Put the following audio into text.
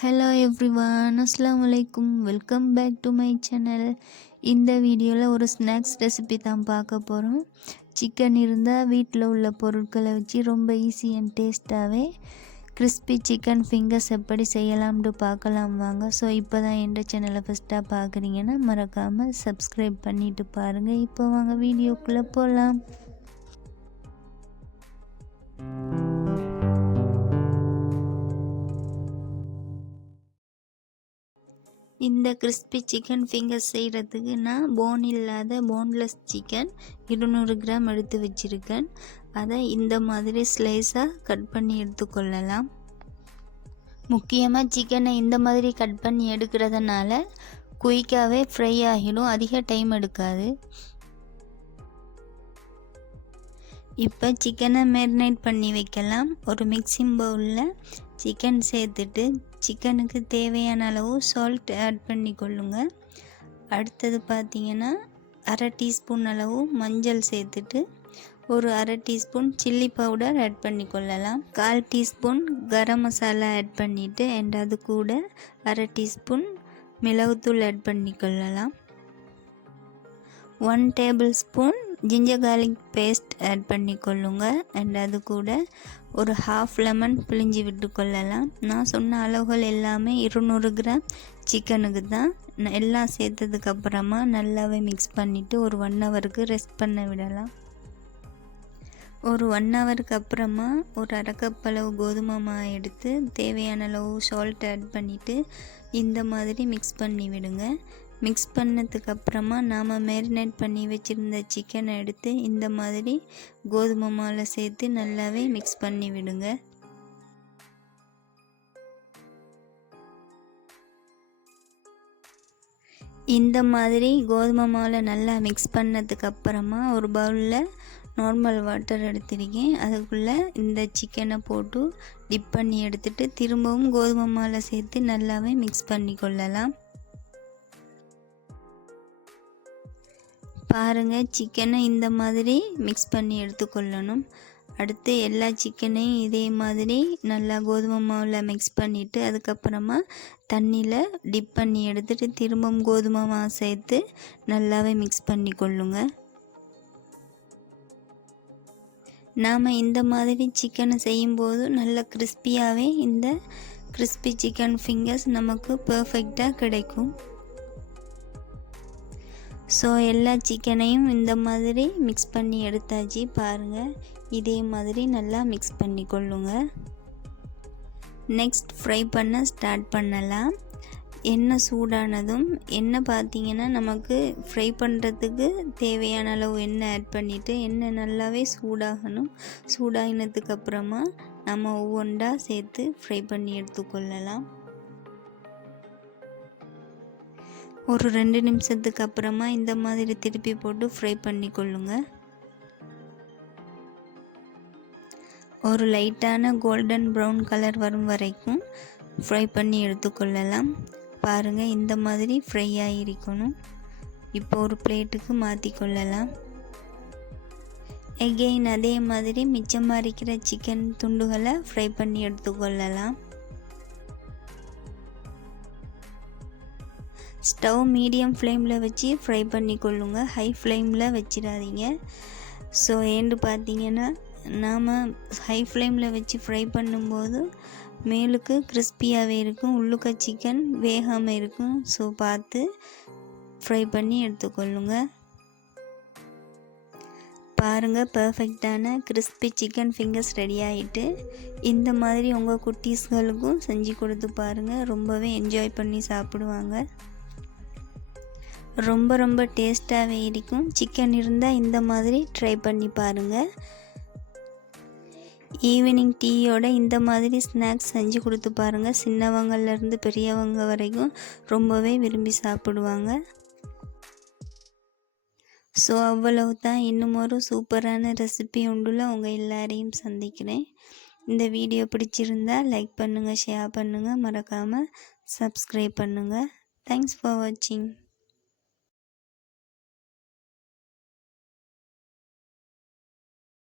Hello everyone, அஸ்ஸலாமு அலைக்கும். Welcome back to my channel. இந்த வீடியோவில் ஒரு ஸ்நாக்ஸ் ரெசிபி தான் பார்க்க போகிறோம். சிக்கன் இருந்தால் வீட்டில் உள்ள பொருட்களை வச்சு ரொம்ப ஈஸி அண்ட் டேஸ்ட்டாகவே கிறிஸ்பி சிக்கன் ஃபிங்கர்ஸ் எப்படி செய்யலாம்னு பார்க்கலாம் வாங்க. ஸோ இப்போ தான் எந்த சேனலை ஃபஸ்ட்டாக பார்க்குறீங்கன்னா மறக்காமல் சப்ஸ்கிரைப் பண்ணிவிட்டு பாருங்கள். இப்போ வாங்க வீடியோக்குள்ளே போகலாம். இந்த கிறிஸ்பி சிக்கன் ஃபிங்கர்ஸ் செய்கிறதுக்கு நான் போன் இல்லாத போன்லெஸ் சிக்கன் 200 கிராம் எடுத்து வச்சுருக்கேன். அதை இந்த மாதிரி ஸ்லைஸாக கட் பண்ணி எடுத்துக்கொள்ளலாம். முக்கியமாக சிக்கனை இந்த மாதிரி கட் பண்ணி எடுக்கிறதுனால குயிக்காகவே ஃப்ரை ஆகிடும், அதிக டைம் எடுக்காது. இப்போ சிக்கனை மேரினேட் பண்ணி வைக்கலாம். ஒரு மிக்சிங் பவுலில் சிக்கன் சேர்த்துட்டு சிக்கனுக்கு தேவையான அளவு சால்ட் ஆட் பண்ணி கொள்ளுங்க. அடுத்தது பார்த்திங்கன்னா அரை டீஸ்பூன் அளவு மஞ்சள் சேர்த்துட்டு ஒரு அரை டீஸ்பூன் சில்லி பவுடர் ஆட் பண்ணி கொள்ளலாம். 1/4 டீஸ்பூன் கரம் மசாலா ஆட் பண்ணிவிட்டு அண்ட் அது கூட அரை டீஸ்பூன் மிளகுத்தூள் ஆட் பண்ணி கொள்ளலாம். 1 table spoon ginger garlic paste add பண்ணி கொள்ளுங்க. அண்ட் அது கூட ஒரு 1/2 லெமன் பிழிஞ்சி விட்டு கொள்ளலாம். நான் சொன்ன அளவுகள் எல்லாமே 200 கிராம் சிக்கனுக்கு தான். எல்லாம் சேர்த்ததுக்கப்புறமா நல்லாவே மிக்ஸ் பண்ணிவிட்டு ஒரு 1 ஹவருக்கு ரெஸ்ட் பண்ண விடலாம். ஒரு 1 ஹவருக்கு அப்புறமா ஒரு அரை கப் அளவு கோதுமை மாவு எடுத்து தேவையான அளவு சால்ட் ஆட் பண்ணிவிட்டு இந்த மாதிரி மிக்ஸ் பண்ணி விடுங்க. மிக்ஸ் பண்ணதுக்கப்புறமா நாம் மேரினேட் பண்ணி வச்சுருந்த சிக்கனை எடுத்து இந்த மாதிரி கோதுமை மாவில் சேர்த்து நல்லாவே மிக்ஸ் பண்ணி விடுங்க. இந்த மாதிரி கோதுமை மாவில் நல்லா மிக்ஸ் பண்ணதுக்கப்புறமா ஒரு பவுலில் நார்மல் வாட்டர் எடுத்துருக்கேன். அதுக்குள்ளே இந்த சிக்கனை போட்டு டிப் பண்ணி எடுத்துகிட்டு திரும்பவும் கோதுமை மாவில் சேர்த்து நல்லாவே மிக்ஸ் பண்ணி கொள்ளலாம். பாருங்கள், சிக்கனை இந்த மாதிரி மிக்ஸ் பண்ணி எடுத்துக்கொள்ளணும். அடுத்து எல்லா சிக்கனையும் இதே மாதிரி நல்லா கோதுமை மாவில் மிக்ஸ் பண்ணிவிட்டு அதுக்கப்புறமா தண்ணியில் டிப் பண்ணி எடுத்துகிட்டு திரும்பவும் கோதுமை மாவு சேர்த்து நல்லாவே மிக்ஸ் பண்ணி கொள்ளுங்க. நாம் இந்த மாதிரி சிக்கனை செய்யும்போது நல்ல கிறிஸ்பியாகவே இந்த கிறிஸ்பி சிக்கன் ஃபிங்கர்ஸ் நமக்கு பர்ஃபெக்டாக கிடைக்கும். ஸோ எல்லா சிக்கனையும் இந்த மாதிரி மிக்ஸ் பண்ணி எடுத்தாச்சு. பாருங்கள், இதே மாதிரி நல்லா மிக்ஸ் பண்ணி கொள்ளுங்க. நெக்ஸ்ட் ஃப்ரை பண்ண ஸ்டார்ட் பண்ணலாம். எண்ணெய் சூடானதும் எண்ணெய் பார்த்திங்கன்னா நமக்கு ஃப்ரை பண்ணுறதுக்கு தேவையான அளவு எண்ணெய் ஆட் பண்ணிவிட்டு எண்ணெய் நல்லாவே சூடாகணும். சூடாகினதுக்கப்புறமா நம்ம ஒவ்வொன்றா சேர்த்து ஃப்ரை பண்ணி எடுத்துக்கொள்ளலாம். ஒரு 2 நிமிஷத்துக்கு அப்புறமா இந்த மாதிரி திருப்பி போட்டு ஃப்ரை பண்ணி கொள்ளுங்க. ஒரு லைட்டான கோல்டன் ப்ரௌன் கலர் வரும் வரைக்கும் ஃப்ரை பண்ணி எடுத்துக்கொள்ளலாம். பாருங்கள், இந்த மாதிரி ஃப்ரை ஆகிருக்கணும். இப்போ ஒரு பிளேட்டுக்கு மாற்றி கொள்ளலாம். எகெயின் அதே மாதிரி மிச்சமாக இருக்கிற சிக்கன் துண்டுகளை ஃப்ரை பண்ணி எடுத்துக்கொள்ளலாம். ஸ்டவ் மீடியம் ஃப்ளேமில் வச்சு ஃப்ரை பண்ணி கொள்ளுங்க, ஹை ஃப்ளேமில் வச்சிடாதீங்க. ஸோ ஏன்னு பார்த்தீங்கன்னா நாம் ஹை ஃப்ளேமில் வச்சு ஃப்ரை பண்ணும்போது மேலுக்கு கிறிஸ்பியாகவே இருக்கும், உள்ளுக்க சிக்கன் வேகாமல் இருக்கும். ஸோ பார்த்து ஃப்ரை பண்ணி எடுத்துக்கொள்ளுங்க. பாருங்கள், பர்ஃபெக்டான கிறிஸ்பி சிக்கன் ஃபிங்கர்ஸ் ரெடி ஆகிட்டு. இந்த மாதிரி உங்கள் குட்டீஸ்களுக்கும் செஞ்சு கொடுத்து பாருங்கள், ரொம்பவே என்ஜாய் பண்ணி சாப்பிடுவாங்க. ரொம்ப டேஸ்ட்டாகவே இருக்கும். சிக்கன் இருந்தால் இந்த மாதிரி ட்ரை பண்ணி பாருங்கள். ஈவினிங் டீயோட இந்த மாதிரி ஸ்நாக்ஸ் செஞ்சு கொடுத்து பாருங்கள். சின்னவங்கள்லேருந்து பெரியவங்க வரைக்கும் ரொம்பவே விரும்பி சாப்பிடுவாங்க. ஸோ அவ்வளவு தான். இன்னும் ஒரு சூப்பரான ரெசிபி உண்டுல உங்கள் எல்லாரையும் சந்திக்கிறேன். இந்த வீடியோ பிடிச்சிருந்தா லைக் பண்ணுங்கள், ஷேர் பண்ணுங்கள், மறக்காமல் சப்ஸ்கிரைப் பண்ணுங்கள். தேங்க்ஸ் ஃபார் வாட்சிங்.